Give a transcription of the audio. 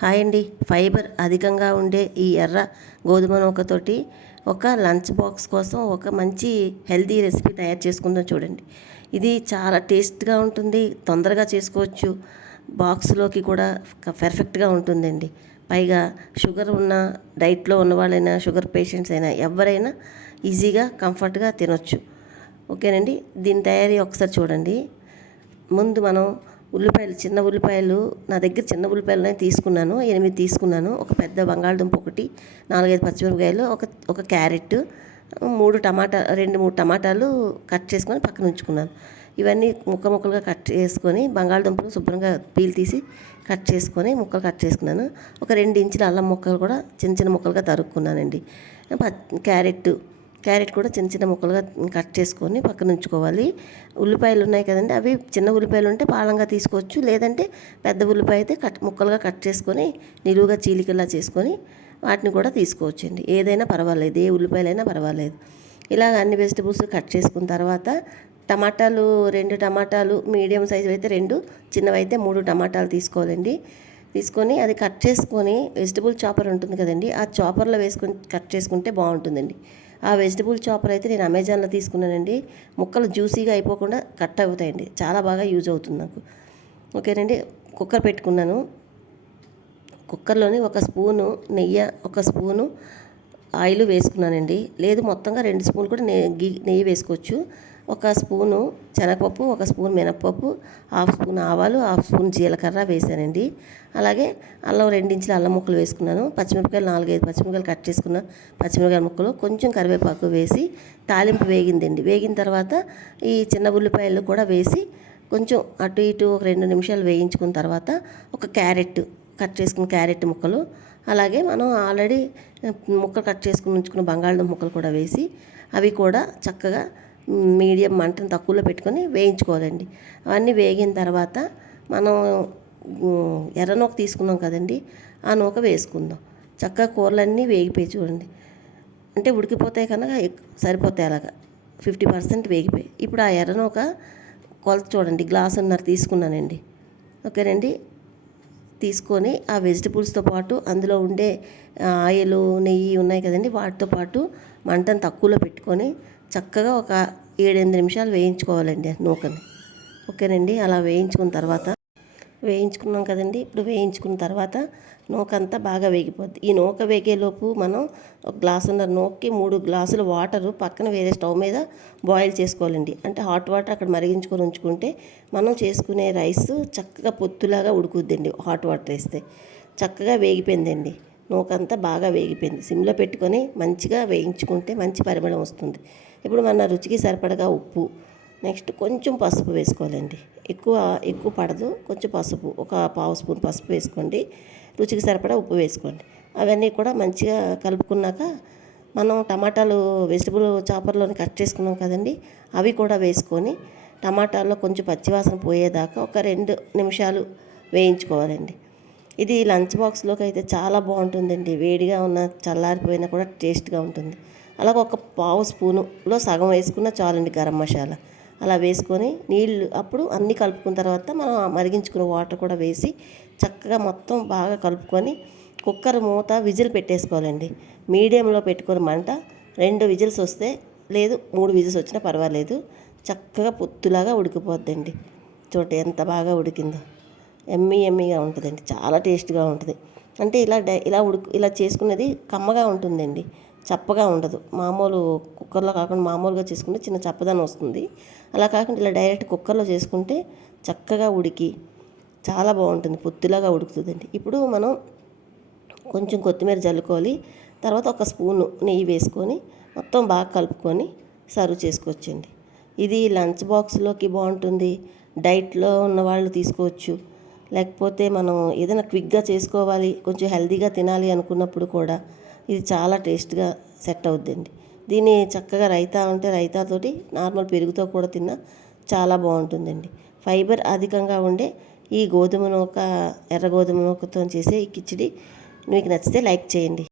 Hi అండి. Fibre అధికంగా ఉండే ఈ ఎర్ర గోధుమ నూకతోటి ఒక లంచ్ బాక్స్ కోసం ఒక మంచి హెల్తీ రెసిపీ తయారు చేసుకుందాం చూడండి. ఇది చాలా టేస్ట్గా ఉంటుంది, తొందరగా చేసుకోవచ్చు, బాక్స్లోకి కూడా పర్ఫెక్ట్గా ఉంటుందండి. పైగా షుగర్ ఉన్న డైట్లో ఉన్న వాళ్ళైనా, షుగర్ పేషెంట్స్ అయినా ఎవరైనా ఈజీగా కంఫర్ట్గా తినొచ్చు. ఓకేనండి. దీని తయారీ ఒకసారి చూడండి. ముందు మనం ఉల్లిపాయలు, చిన్న ఉల్లిపాయలు, నా దగ్గర చిన్న ఉల్లిపాయలు తీసుకున్నాను, 8 తీసుకున్నాను. ఒక పెద్ద బంగాళదుంప ఒకటి, 4-5 పచ్చిమిరపకాయలు, ఒక క్యారెట్, 2-3 టమాటాలు కట్ చేసుకొని పక్కన ఉంచుకున్నాను. ఇవన్నీ ముక్కలుగా కట్ చేసుకొని, బంగాళదుంపలు శుభ్రంగా పీల్ తీసి కట్ చేసుకొని ముక్కలు కట్ చేసుకున్నాను. ఒక 2 ఇంచుల అల్లం ముక్కలు కూడా చిన్న ముక్కలుగా తరుక్కున్నానండి. క్యారెట్ కూడా చిన్న ముక్కలుగా కట్ చేసుకొని పక్కన ఉంచుకోవాలి. ఉల్లిపాయలు ఉన్నాయి కదండి, అవి చిన్న ఉల్లిపాయలు ఉంటే పాలంగా తీసుకోవచ్చు, లేదంటే పెద్ద ఉల్లిపాయ అయితే ముక్కలుగా కట్ చేసుకొని నిలువుగా చీలికలా చేసుకొని వాటిని కూడా తీసుకోవచ్చండి. ఏదైనా పర్వాలేదు, ఏ ఉల్లిపాయలైనా పర్వాలేదు. ఇలాగ అన్ని వెజిటబుల్స్ కట్ చేసుకున్న తర్వాత టమాటాలు, 2 టమాటాలు, మీడియం సైజు అయితే 2, చిన్నవి అయితే 3 టమాటాలు తీసుకోవాలండి. తీసుకొని అది కట్ చేసుకొని, వెజిటబుల్ చాపర్ ఉంటుంది కదండి, ఆ చాపర్లో వేసుకొని కట్ చేసుకుంటే బాగుంటుందండి. ఆ వెజిటబుల్ చాపర్ అయితే నేను అమెజాన్లో తీసుకున్నానండి. ముక్కలు జ్యూసీగా అయిపోకుండా కట్ అవుతాయండి, చాలా బాగా యూజ్ అవుతుంది నాకు. ఓకేనండి. కుక్కర్ పెట్టుకున్నాను. కుక్కర్లోని 1 స్పూను నెయ్యి, 1 స్పూను ఆయిల్ వేసుకున్నానండి. లేదు మొత్తంగా 2 స్పూన్లు కూడా నెయ్యి వేసుకోవచ్చు. 1 స్పూను శనగపప్పు, 1 స్పూన్ మినప్పప్పు, 1/2 స్పూన్ ఆవాలు, 1/2 స్పూన్ జీలకర్ర వేసానండి. అలాగే 2 ఇంచుల అల్లం ముక్కలు వేసుకున్నాను. పచ్చిమిరపకాయలు 4-5 పచ్చిమిరపకాయలు కట్ చేసుకున్న పచ్చిమిరపకాయల ముక్కలు, కొంచెం కరివేపాకు వేసి తాలింపు వేగిందండి. వేగిన తర్వాత ఈ చిన్న ఉల్లిపాయలు కూడా వేసి కొంచెం అటు ఇటు ఒక 2 నిమిషాలు వేయించుకున్న తర్వాత ఒక కట్ చేసుకున్న క్యారెట్ ముక్కలు, అలాగే మనం ఆల్రెడీ ముక్కలు కట్ చేసుకుని ఉంచుకున్న బంగాళదుంప ముక్కలు కూడా వేసి అవి కూడా చక్కగా మీడియం మంటను తక్కువలో పెట్టుకొని వేయించుకోవాలండి. అవన్నీ వేగిన తర్వాత మనం ఎర్ర నూక తీసుకున్నాం కదండి, ఆ నూక వేసుకుందాం. చక్కగా కూరలన్నీ వేగిపోయి చూడండి, అంటే ఉడికిపోతాయి కనుక సరిపోతాయి. అలాగా 50% వేగిపోయి ఇప్పుడు ఆ ఎర్ర నూక కొలత చూడండి, గ్లాసున్నర తీసుకున్నానండి. ఓకేనండి. తీసుకొని ఆ వెజిటబుల్స్తో పాటు అందులో ఉండే ఆయిల్, నెయ్యి ఉన్నాయి కదండి, వాటితో పాటు మంటను తక్కువలో పెట్టుకొని చక్కగా ఒక 7-8 నిమిషాలు వేయించుకోవాలండి నూకని. ఓకేనండి. అలా వేయించుకున్నాం కదండి. ఇప్పుడు వేయించుకున్న తర్వాత నూక అంతా బాగా వేగిపోద్ది. ఈ నూక వేగేలోపు మనం ఒక గ్లాసున్నర నూకకి 3 గ్లాసుల వాటరు పక్కన వేరే స్టవ్ మీద బాయిల్ చేసుకోవాలండి. అంటే హాట్ వాటర్ అక్కడ మరిగించుకొని ఉంచుకుంటే మనం చేసుకునే రైస్ చక్కగా పొత్తులాగా ఉడుకుద్దండి. హాట్ వాటర్ వేస్తే చక్కగా వేగిపోయిందండి. నూకంతా బాగా వేగిపోయింది. సిమ్లో పెట్టుకొని మంచిగా వేయించుకుంటే మంచి పరిమళం వస్తుంది. ఇప్పుడు మన రుచికి సరిపడగా ఉప్పు, నెక్స్ట్ కొంచెం పసుపు వేసుకోవాలండి. ఎక్కువ పడదు, కొంచెం పసుపు, ఒక 1/2 స్పూన్ పసుపు వేసుకోండి. రుచికి సరిపడా ఉప్పు వేసుకోండి. అవన్నీ కూడా మంచిగా కలుపుకున్నాక మనం టమాటాలు వెజిటబుల్ చాపర్లోని కట్ చేసుకున్నాం కదండి, అవి కూడా వేసుకొని టమాటాల్లో కొంచెం పచ్చివాసన పోయేదాకా ఒక 2 నిమిషాలు వేయించుకోవాలండి. ఇది లంచ్ బాక్స్లోకి అయితే చాలా బాగుంటుందండి. వేడిగా ఉన్న, చల్లారిపోయినా కూడా టేస్ట్గా ఉంటుంది. అలాగే ఒక 1/2 స్పూనులో సగం వేసుకున్న చాలండి గరం మసాలా. అలా వేసుకొని నీళ్ళు అప్పుడు అన్నీ కలుపుకున్న తర్వాత మనం మరిగించుకున్న వాటర్ కూడా వేసి చక్కగా మొత్తం బాగా కలుపుకొని కుక్కర్ మూత విజిల్ పెట్టేసుకోవాలండి. మీడియంలో పెట్టుకొని మంట 2 విజిల్స్ వస్తే, లేదు 3 విజిల్స్ వచ్చినా పర్వాలేదు, చక్కగా పొత్తులాగా ఉడికిపోద్దండి. చూడండి ఎంత బాగా ఉడికిందో. ఎమ్మీగా ఉంటుందండి, చాలా టేస్ట్గా ఉంటుంది. అంటే ఇలా చేసుకున్నది కమ్మగా ఉంటుందండి, చప్పగా ఉండదు. మామూలు కుక్కర్లో కాకుండా మామూలుగా చేసుకుంటే చిన్న చప్పదనం వస్తుంది. అలా కాకుండా ఇలా డైరెక్ట్ కుక్కర్లో చేసుకుంటే చక్కగా ఉడికి చాలా బాగుంటుంది, పొత్తులాగా ఉడుకుతుందండి. ఇప్పుడు మనం కొంచెం కొత్తిమీర జల్లుకోవాలి. తర్వాత 1 స్పూను నెయ్యి వేసుకొని మొత్తం బాగా కలుపుకొని సర్వ్ చేసుకోవచ్చండి. ఇది లంచ్ బాక్స్లోకి బాగుంటుంది. డైట్లో ఉన్న వాళ్ళు తీసుకోవచ్చు. లేకపోతే మనం ఏదైనా క్విక్గా చేసుకోవాలి, కొంచెం హెల్తీగా తినాలి అనుకున్నప్పుడు కూడా ఇది చాలా టేస్ట్గా సెట్ అవుద్దండి. దీన్ని చక్కగా రైతా ఉంటే రైతాతోటి, నార్మల్ పెరుగుతో కూడా తిన్నా చాలా బాగుంటుందండి. ఫైబర్ అధికంగా ఉండే ఈ ఎర్ర గోధుమ నూకతో చేసే ఈ కిచిడి మీకు నచ్చితే లైక్ చేయండి.